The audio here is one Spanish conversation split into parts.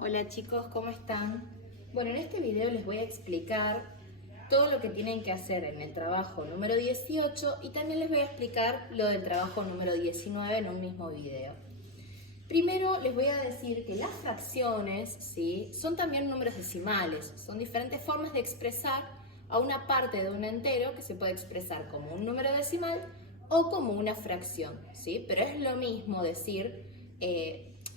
Hola chicos, ¿cómo están? Bueno, en este video les voy a explicar todo lo que tienen que hacer en el trabajo número 18 y también les voy a explicar lo del trabajo número 19 en un mismo video. Primero les voy a decir que las fracciones, ¿sí?, son también números decimales, son diferentes formas de expresar a una parte de un entero que se puede expresar como un número decimal o como una fracción, ¿sí? Pero es lo mismo decir,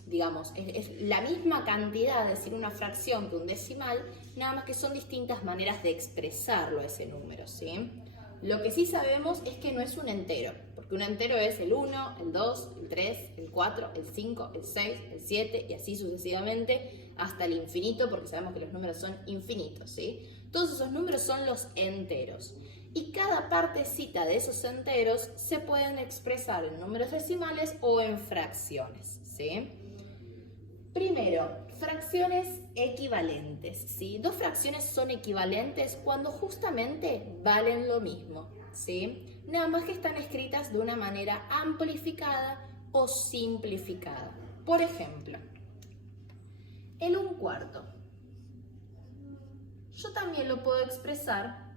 digamos, es la misma cantidad de decir una fracción que un decimal, nada más que son distintas maneras de expresarlo ese número, ¿sí? Lo que sí sabemos es que no es un entero, porque un entero es el 1, el 2, el 3, el 4, el 5, el 6, el 7 y así sucesivamente hasta el infinito, porque sabemos que los números son infinitos, ¿sí? Todos esos números son los enteros. Y cada partecita de esos enteros se pueden expresar en números decimales o en fracciones, ¿sí? Primero, fracciones equivalentes, ¿sí? Dos fracciones son equivalentes cuando justamente valen lo mismo, ¿sí? Nada más que están escritas de una manera amplificada o simplificada. Por ejemplo, el 1/4. Yo también lo puedo expresar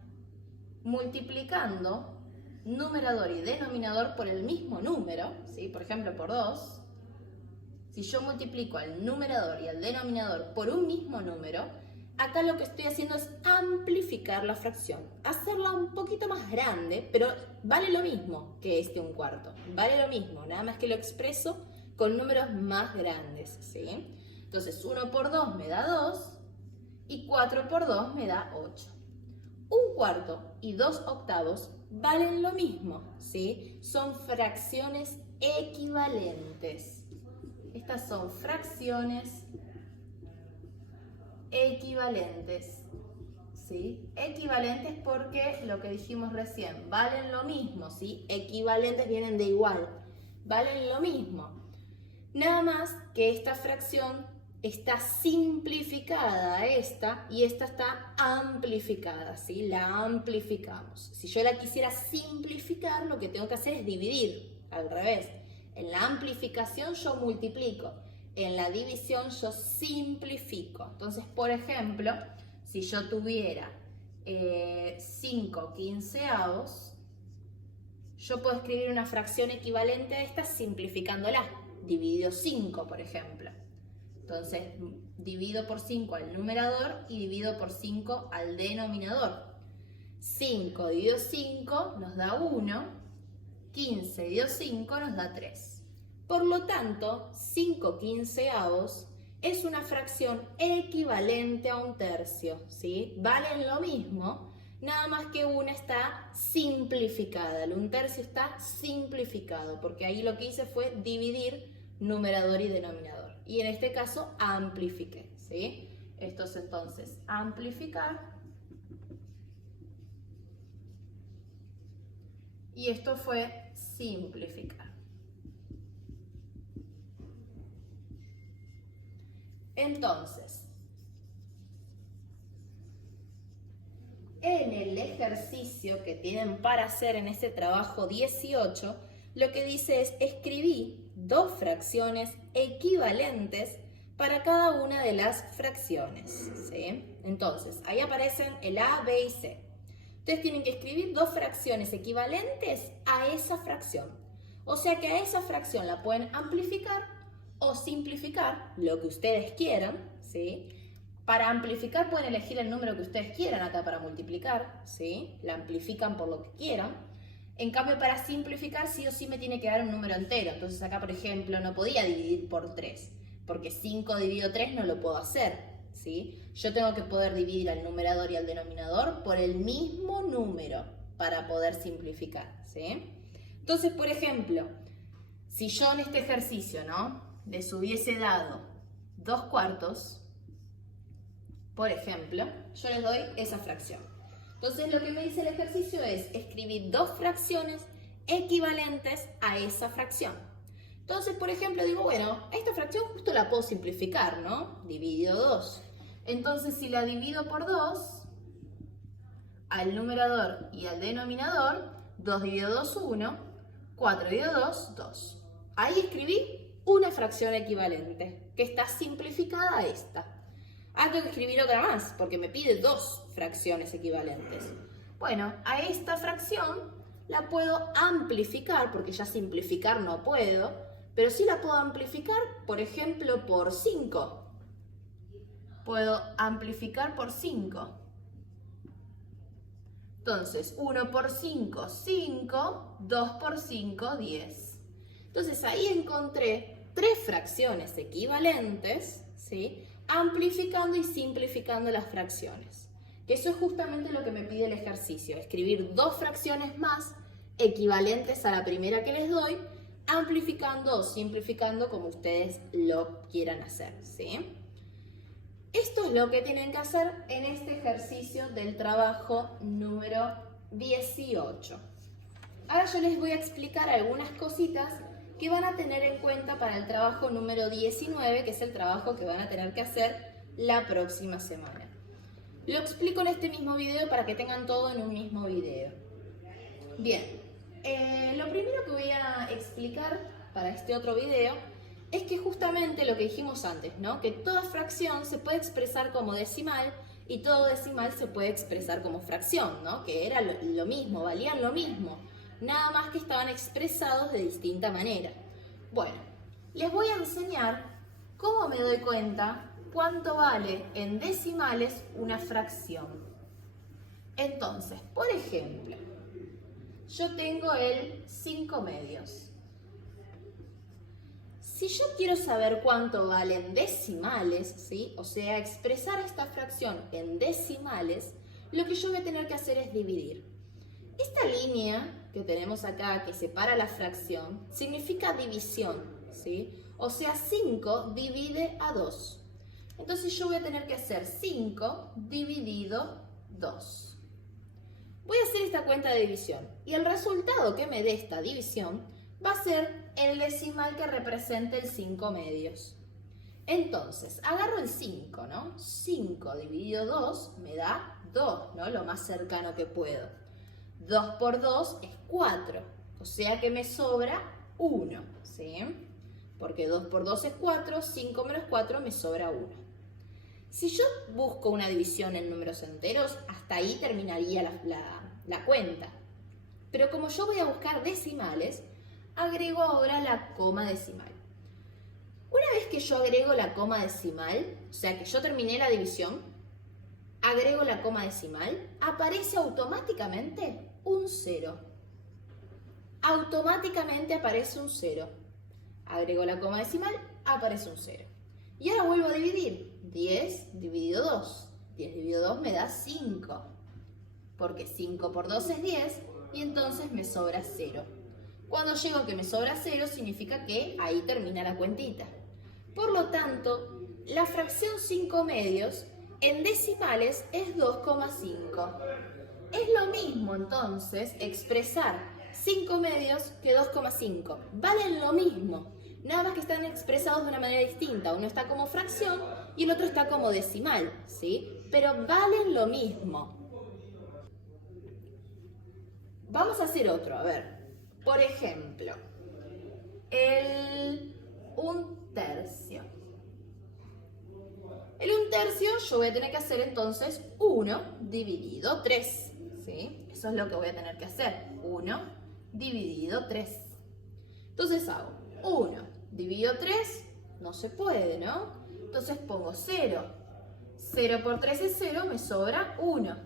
multiplicando numerador y denominador por el mismo número, ¿sí? Por ejemplo, por 2. Si yo multiplico al numerador y al denominador por un mismo número, acá lo que estoy haciendo es amplificar la fracción, hacerla un poquito más grande, pero vale lo mismo que este 1/4, vale lo mismo, nada más que lo expreso con números más grandes, ¿sí? Entonces 1 por 2 me da 2 y 4 por 2 me da 8. 1/4 y 2/8 valen lo mismo, ¿sí? Son fracciones equivalentes. Estas son fracciones equivalentes, ¿sí? Equivalentes porque lo que dijimos recién, valen lo mismo, ¿sí? Equivalentes vienen de igual, valen lo mismo. Nada más que esta fracción está simplificada a esta y esta está amplificada, ¿sí? La amplificamos. Si yo la quisiera simplificar, lo que tengo que hacer es dividir, al revés. En la amplificación yo multiplico, en la división yo simplifico. Entonces, por ejemplo, si yo tuviera 5/15, yo puedo escribir una fracción equivalente a esta simplificándola. Dividido 5, por ejemplo. Entonces, divido por 5 al numerador y divido por 5 al denominador. 5 dividido 5 nos da 1. 15 dividido 5 nos da 3. Por lo tanto, 5/15 es una fracción equivalente a un tercio, ¿sí? Valen lo mismo, nada más que una está simplificada. El 1/3 está simplificado, porque ahí lo que hice fue dividir numerador y denominador. Y en este caso, amplifiqué, ¿sí? Esto es entonces amplificar. Y esto fue simplificar. Entonces, en el ejercicio que tienen para hacer en este trabajo 18, lo que dice es escribí dos fracciones equivalentes para cada una de las fracciones, ¿sí? Entonces, ahí aparecen el A, B y C. Ustedes tienen que escribir dos fracciones equivalentes a esa fracción. O sea que a esa fracción la pueden amplificar o simplificar, lo que ustedes quieran, ¿sí? Para amplificar pueden elegir el número que ustedes quieran acá para multiplicar, ¿sí? La amplifican por lo que quieran. En cambio, para simplificar sí o sí me tiene que dar un número entero. Entonces acá, por ejemplo, no podía dividir por 3, porque 5 dividido 3 no lo puedo hacer, ¿sí? Yo tengo que poder dividir al numerador y al denominador por el mismo número para poder simplificar, ¿sí? Entonces, por ejemplo, si yo en este ejercicio, ¿no?, les hubiese dado 2/4, por ejemplo, yo les doy esa fracción. Entonces, lo que me dice el ejercicio es escribir dos fracciones equivalentes a esa fracción. Entonces, por ejemplo, digo, bueno, esta fracción justo la puedo simplificar, ¿no? Dividido 2. Entonces, si la divido por 2, al numerador y al denominador, 2 dividido 2, 1, 4 dividido 2, 2. Ahí escribí una fracción equivalente, que está simplificada a esta. Ahora tengo que escribir otra más, porque me pide dos fracciones equivalentes. Bueno, a esta fracción la puedo amplificar, porque ya simplificar no puedo, pero sí la puedo amplificar, por ejemplo, por 5. Puedo amplificar por 5. Entonces, 1 por 5, 5, 2 por 5, 10. Entonces, ahí encontré tres fracciones equivalentes, ¿sí? Amplificando y simplificando las fracciones. Que eso es justamente lo que me pide el ejercicio, escribir dos fracciones más equivalentes a la primera que les doy, amplificando o simplificando como ustedes lo quieran hacer, ¿sí? Esto es lo que tienen que hacer en este ejercicio del trabajo número 18. Ahora yo les voy a explicar algunas cositas que van a tener en cuenta para el trabajo número 19, que es el trabajo que van a tener que hacer la próxima semana. Lo explico en este mismo video para que tengan todo en un mismo video. Bien, lo primero que voy a explicar para este otro video es que justamente lo que dijimos antes, ¿no? Que toda fracción se puede expresar como decimal y todo decimal se puede expresar como fracción, ¿no? Que era lo mismo, valían lo mismo, nada más que estaban expresados de distinta manera. Bueno, les voy a enseñar cómo me doy cuenta cuánto vale en decimales una fracción. Entonces, por ejemplo, yo tengo el 5 medios. Si yo quiero saber cuánto valen decimales, ¿sí? O sea, expresar esta fracción en decimales, lo que yo voy a tener que hacer es dividir. Esta línea que tenemos acá, que separa la fracción, significa división, ¿sí? O sea, 5 divide a 2. Entonces yo voy a tener que hacer 5 dividido 2. Voy a hacer esta cuenta de división y el resultado que me dé esta división va a ser el decimal que represente el 5 medios. Entonces, agarro el 5, ¿no? 5 dividido 2 me da 2, ¿no? Lo más cercano que puedo. 2 por 2 es 4, o sea que me sobra 1, ¿sí? Porque 2 por 2 es 4, 5 menos 4 me sobra 1. Si yo busco una división en números enteros, hasta ahí terminaría la cuenta. Pero como yo voy a buscar decimales, agrego ahora la coma decimal. Una vez que yo agrego la coma decimal, o sea que yo terminé la división, agrego la coma decimal, aparece automáticamente un 0. Automáticamente aparece un 0. Agrego la coma decimal, aparece un 0. Y ahora vuelvo a dividir. 10 dividido 2. 10 dividido 2 me da 5. Porque 5 por 2 es 10 y entonces me sobra 0. Cuando llego a que me sobra 0 significa que ahí termina la cuentita. Por lo tanto, la fracción 5 medios en decimales es 2,5. Es lo mismo entonces expresar 5 medios que 2,5. Valen lo mismo, nada más que están expresados de una manera distinta. Uno está como fracción y el otro está como decimal, ¿sí? Pero valen lo mismo. Vamos a hacer otro, a ver. Por ejemplo, el 1/3. El 1/3 yo voy a tener que hacer entonces 1 dividido 3, ¿sí? Eso es lo que voy a tener que hacer, 1 dividido 3. Entonces hago 1 dividido 3, no se puede, ¿no? Entonces pongo 0. 0 por 3 es 0, me sobra 1.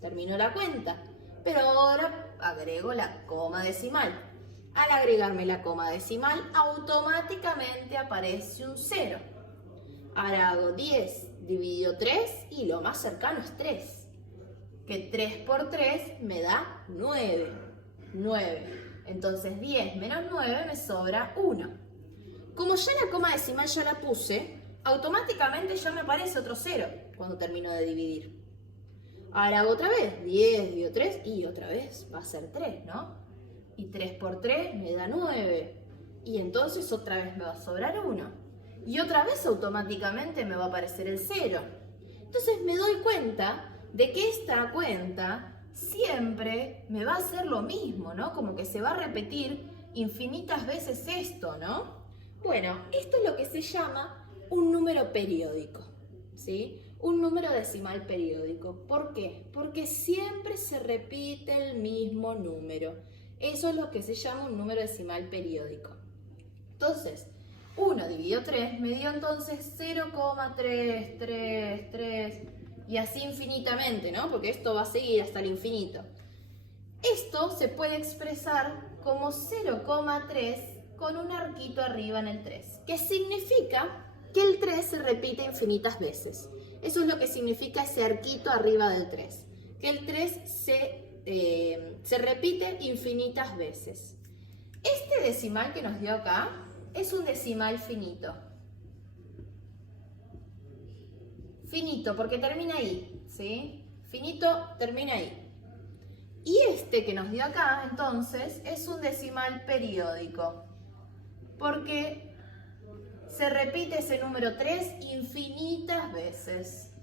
Termino la cuenta, pero ahora agrego la coma decimal. Al agregarme la coma decimal, automáticamente aparece un 0. Ahora hago 10 dividido 3 y lo más cercano es 3. Que 3 por 3 me da 9. 9. Entonces 10 menos 9 me sobra 1. Como ya la coma decimal ya la puse, automáticamente ya me aparece otro 0 cuando termino de dividir. Ahora hago otra vez, 10 dividido 3 y otra vez va a ser 3, ¿no? Y 3 por 3 me da 9. Y entonces otra vez me va a sobrar 1. Y otra vez automáticamente me va a aparecer el 0. Entonces me doy cuenta de que esta cuenta siempre me va a hacer lo mismo, ¿no? Como que se va a repetir infinitas veces esto, ¿no? Bueno, esto es lo que se llama un número periódico, ¿sí? Un número decimal periódico. ¿Por qué? Porque siempre se repite el mismo número. Eso es lo que se llama un número decimal periódico. Entonces, 1 dividido 3 me dio entonces 0,333 y así infinitamente, ¿no? Porque esto va a seguir hasta el infinito. Esto se puede expresar como 0,3 con un arquito arriba en el 3, que significa que el 3 se repite infinitas veces. Eso es lo que significa ese arquito arriba del 3, que el 3 se repite infinitas veces. Este decimal que nos dio acá es un decimal finito. Finito, porque termina ahí, ¿sí? Finito termina ahí. Y este que nos dio acá, entonces, es un decimal periódico, porque se repite ese número 3 infinitas veces.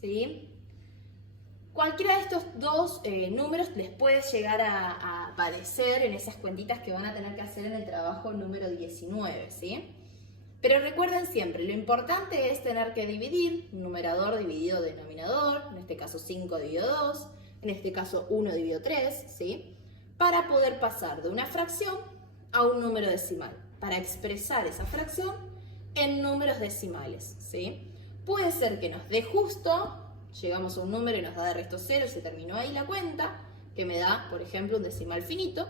¿Sí? Cualquiera de estos dos números les puede llegar a aparecer en esas cuentitas que van a tener que hacer en el trabajo número 19, ¿sí? Pero recuerden siempre, lo importante es tener que dividir, numerador dividido denominador, en este caso 5 dividido 2, en este caso 1 dividido 3, ¿sí? Para poder pasar de una fracción a un número decimal, para expresar esa fracción en números decimales, ¿sí? Puede ser que nos dé justo, llegamos a un número y nos da de resto 0 y se terminó ahí la cuenta, que me da, por ejemplo, un decimal finito.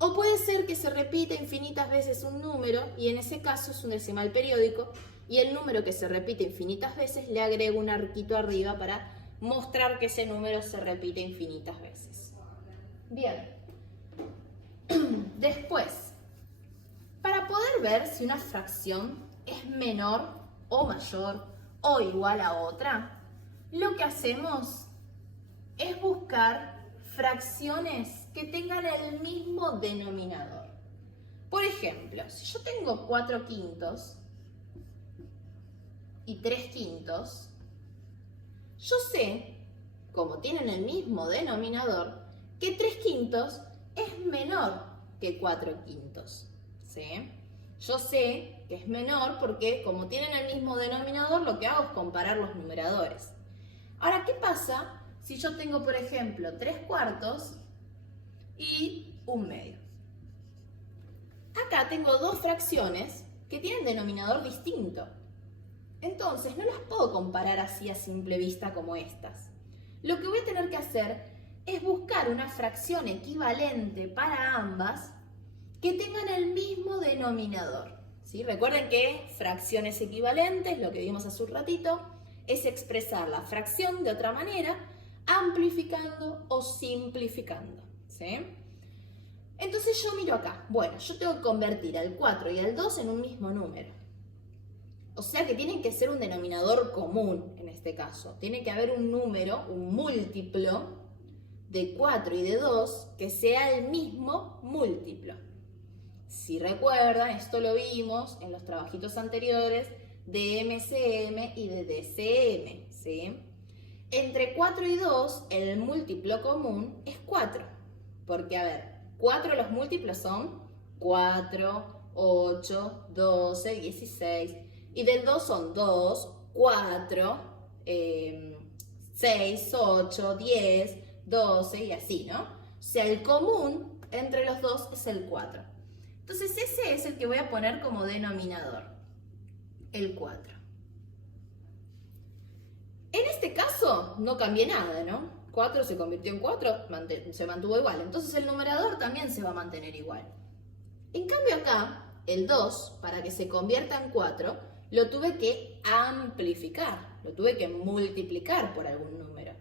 O puede ser que se repita infinitas veces un número y en ese caso es un decimal periódico y el número que se repite infinitas veces le agrego un arquito arriba para mostrar que ese número se repite infinitas veces. Bien. Después, para poder ver si una fracción es menor o mayor o igual a otra, lo que hacemos es buscar fracciones que tengan el mismo denominador. Por ejemplo, si yo tengo 4 quintos y 3 quintos, yo sé, como tienen el mismo denominador, que 3 quintos es menor que 4 quintos, ¿sí? Yo sé que es menor porque como tienen el mismo denominador, lo que hago es comparar los numeradores. Ahora, ¿qué pasa si yo tengo, por ejemplo, 3 cuartos y 1/2? Acá tengo dos fracciones que tienen denominador distinto. Entonces, no las puedo comparar así a simple vista como estas. Lo que voy a tener que hacer es buscar una fracción equivalente para ambas que tengan el mismo denominador, ¿sí? Recuerden que fracciones equivalentes, lo que vimos hace un ratito, es expresar la fracción de otra manera, amplificando o simplificando, ¿sí? Entonces yo miro acá, bueno, yo tengo que convertir al 4 y al 2 en un mismo número. O sea que tiene que ser un denominador común en este caso. Tiene que haber un número, un múltiplo de 4 y de 2 que sea el mismo múltiplo. Si recuerdan, esto lo vimos en los trabajitos anteriores de MCM y de DCM, ¿sí? Entre 4 y 2, el múltiplo común es 4. Porque, a ver, 4 los múltiplos son 4, 8, 12, 16. Y del 2 son 2, 4, 6, 8, 10, 12 y así, ¿no? O sea, el común entre los dos es el 4. Entonces ese es el que voy a poner como denominador, el 4. En este caso no cambié nada, ¿no? 4 se convirtió en 4, se mantuvo igual. Entonces el numerador también se va a mantener igual. En cambio acá, el 2, para que se convierta en 4, lo tuve que amplificar, lo tuve que multiplicar por algún número.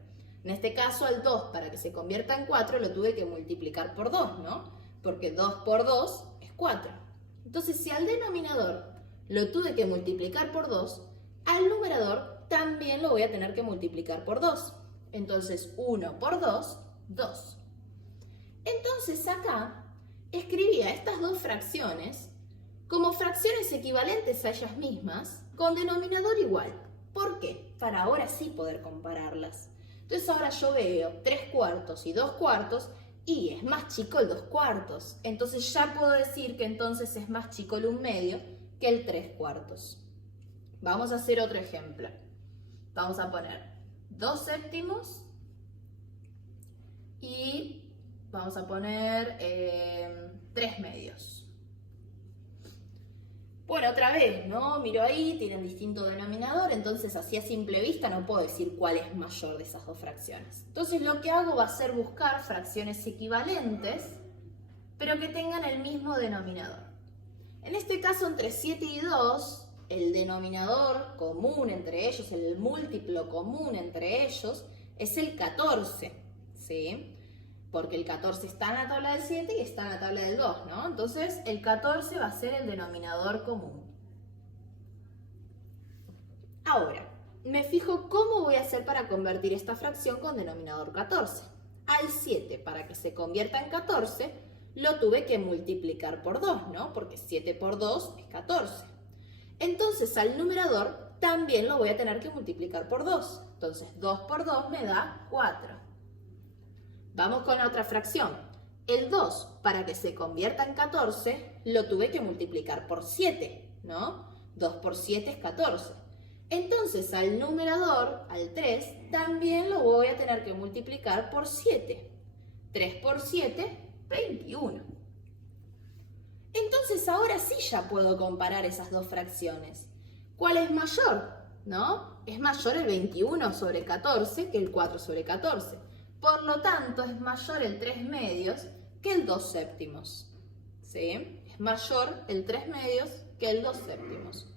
En este caso, al 2, para que se convierta en 4, lo tuve que multiplicar por 2, ¿no? Porque 2 por 2 es 4. Entonces, si al denominador lo tuve que multiplicar por 2, al numerador también lo voy a tener que multiplicar por 2. Entonces, 1 por 2, 2. Entonces, acá escribía estas dos fracciones como fracciones equivalentes a ellas mismas, con denominador igual. ¿Por qué? Para ahora sí poder compararlas. Entonces ahora yo veo 3 cuartos y 2 cuartos Y es más chico el 2/4. Entonces ya puedo decir que entonces es más chico el 1/2 que el 3/4. Vamos a hacer otro ejemplo. Vamos a poner 2/7 y vamos a poner 3/2. Bueno, otra vez, ¿no? Miro ahí, tienen distinto denominador, entonces así a simple vista no puedo decir cuál es mayor de esas dos fracciones. Entonces lo que hago va a ser buscar fracciones equivalentes, pero que tengan el mismo denominador. En este caso, entre 7 y 2, el denominador común entre ellos, el múltiplo común entre ellos, es el 14, ¿sí? Porque el 14 está en la tabla del 7 y está en la tabla del 2, ¿no? Entonces, el 14 va a ser el denominador común. Ahora, me fijo cómo voy a hacer para convertir esta fracción con denominador 14. Al 7, para que se convierta en 14, lo tuve que multiplicar por 2, ¿no? Porque 7 por 2 es 14. Entonces, al numerador también lo voy a tener que multiplicar por 2. Entonces, 2 por 2 me da 4. Vamos con otra fracción. El 2, para que se convierta en 14, lo tuve que multiplicar por 7, ¿no? 2 por 7 es 14. Entonces, al numerador, al 3, también lo voy a tener que multiplicar por 7. 3 por 7, 21. Entonces, ahora sí ya puedo comparar esas dos fracciones. ¿Cuál es mayor? ¿No? Es mayor el 21 sobre 14 que el 4 sobre 14. Por lo tanto, es mayor el 3/2 que el 2/7. ¿Sí? Es mayor el 3/2 que el 2/7.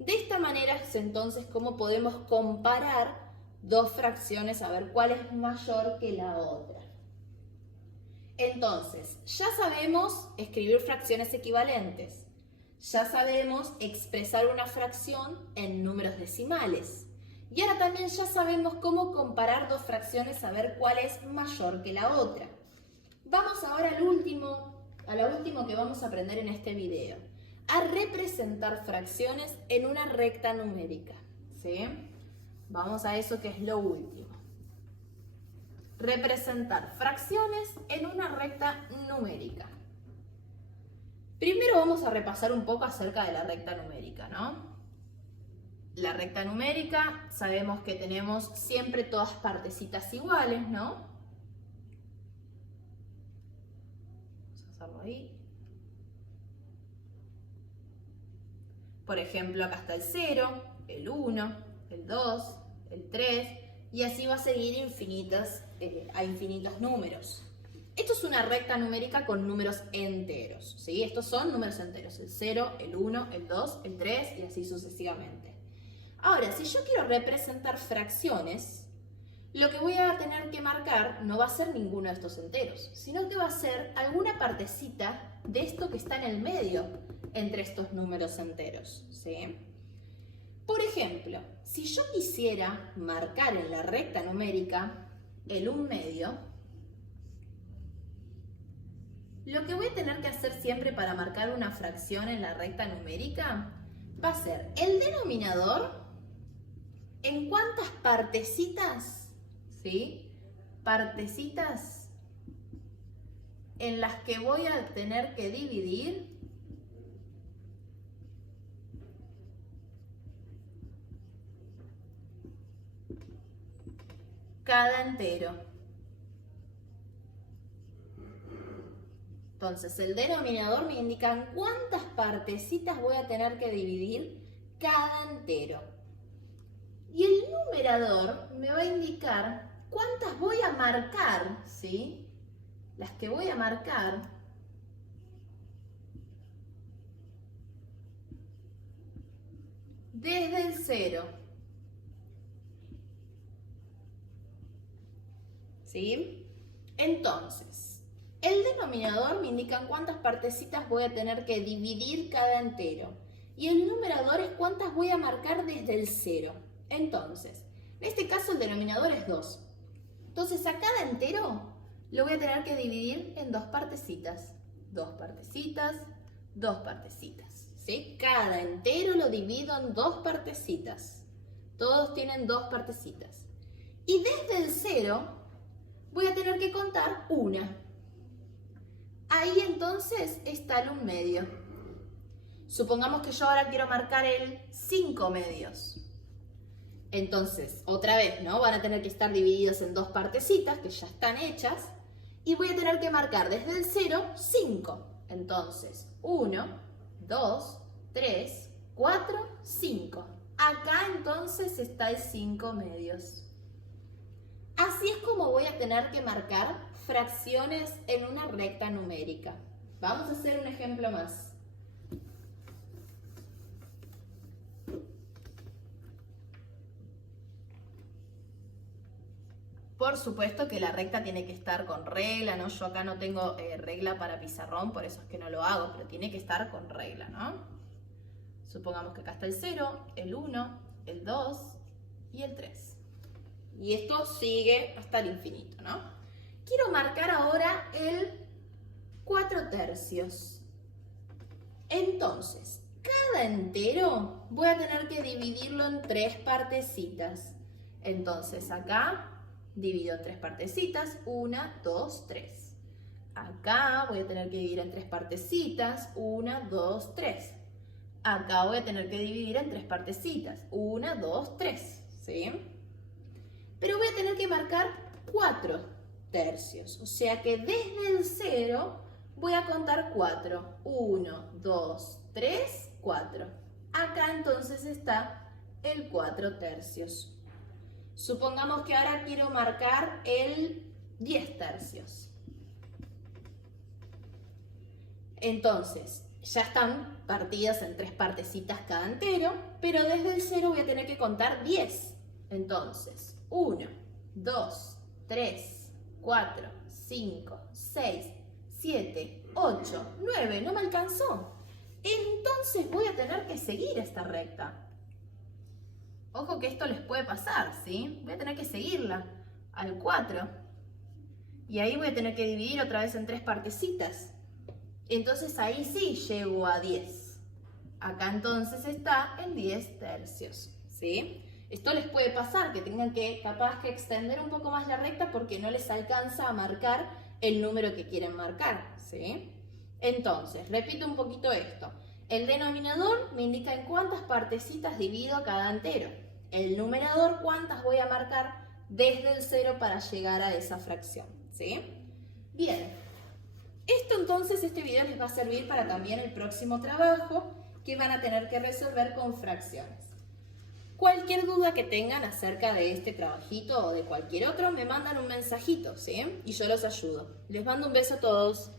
De esta manera es entonces como podemos comparar dos fracciones a ver cuál es mayor que la otra. Entonces, ya sabemos escribir fracciones equivalentes. Ya sabemos expresar una fracción en números decimales. Y ahora también ya sabemos cómo comparar dos fracciones a ver cuál es mayor que la otra. Vamos ahora a lo último que vamos a aprender en este video, a representar fracciones en una recta numérica, ¿sí? Vamos a eso que es lo último. Representar fracciones en una recta numérica. Primero vamos a repasar un poco acerca de la recta numérica, ¿no? La recta numérica, sabemos que tenemos siempre todas partecitas iguales, ¿no? Vamos a hacerlo ahí. Por ejemplo, acá está el 0, el 1, el 2, el 3, y así va a seguir a infinitos números. Esto es una recta numérica con números enteros, ¿sí? Estos son números enteros, el 0, el 1, el 2, el 3 y así sucesivamente. Ahora, si yo quiero representar fracciones, lo que voy a tener que marcar no va a ser ninguno de estos enteros, sino que va a ser alguna partecita de esto que está en el medio entre estos números enteros, ¿sí? Por ejemplo, si yo quisiera marcar en la recta numérica el 1/2, lo que voy a tener que hacer siempre para marcar una fracción en la recta numérica va a ser el denominador en cuántas partecitas, ¿sí? Partecitas en las que voy a tener que dividir cada entero. Entonces, el denominador me indica en cuántas partecitas voy a tener que dividir cada entero. Y el numerador me va a indicar cuántas voy a marcar, ¿sí? Las que voy a marcar desde el 0. ¿Sí? Entonces, el denominador me indica en cuántas partecitas voy a tener que dividir cada entero. Y el numerador es cuántas voy a marcar desde el 0. Entonces, en este caso el denominador es 2. Entonces, a cada entero lo voy a tener que dividir en dos partecitas. Dos partecitas, dos partecitas. ¿Sí? Cada entero lo divido en dos partecitas. Todos tienen dos partecitas. Y desde el 0 voy a tener que contar una. Ahí entonces está el 1/2. Supongamos que yo ahora quiero marcar el 5/2. Entonces, otra vez, ¿no? Van a tener que estar divididos en dos partecitas que ya están hechas. Y voy a tener que marcar desde el 0, 5. Entonces, 1, 2, 3, 4, 5. Acá entonces está el 5/2. Así es como voy a tener que marcar fracciones en una recta numérica. Vamos a hacer un ejemplo más. Por supuesto que la recta tiene que estar con regla, ¿no? Yo acá no tengo regla para pizarrón, por eso es que no lo hago, pero tiene que estar con regla, ¿no? Supongamos que acá está el 0, el 1, el 2 y el 3. Y esto sigue hasta el infinito, ¿no? Quiero marcar ahora el 4/3. Entonces, cada entero voy a tener que dividirlo en 3 partecitas. Entonces, acá divido en 3 partecitas, 1, 2, 3. Acá voy a tener que dividir en 3 partecitas, 1, 2, 3. Acá voy a tener que dividir en 3 partecitas, 1, 2, 3, ¿sí? Pero voy a tener que marcar 4/3, o sea que desde el 0 voy a contar 4. 1, 2, 3, 4. Acá entonces está el 4/3. Supongamos que ahora quiero marcar el 10/3. Entonces, ya están partidas en 3 partecitas cada entero, pero desde el 0 voy a tener que contar 10. Entonces, 1, 2, 3, 4, 5, 6, 7, 8, 9. No me alcanzó. Entonces voy a tener que seguir esta recta. Ojo que esto les puede pasar, ¿sí? Voy a tener que seguirla al 4. Y ahí voy a tener que dividir otra vez en 3 partecitas. Entonces ahí sí llego a 10. Acá entonces está el 10/3, ¿sí? Esto les puede pasar, que tengan que capaz que extender un poco más la recta porque no les alcanza a marcar el número que quieren marcar, ¿sí? Entonces, repito un poquito esto. El denominador me indica en cuántas partecitas divido cada entero. El numerador, cuántas voy a marcar desde el 0 para llegar a esa fracción, ¿sí? Bien. Esto entonces, este video les va a servir para también el próximo trabajo que van a tener que resolver con fracciones. Cualquier duda que tengan acerca de este trabajito o de cualquier otro, me mandan un mensajito, ¿sí? Y yo los ayudo. Les mando un beso a todos.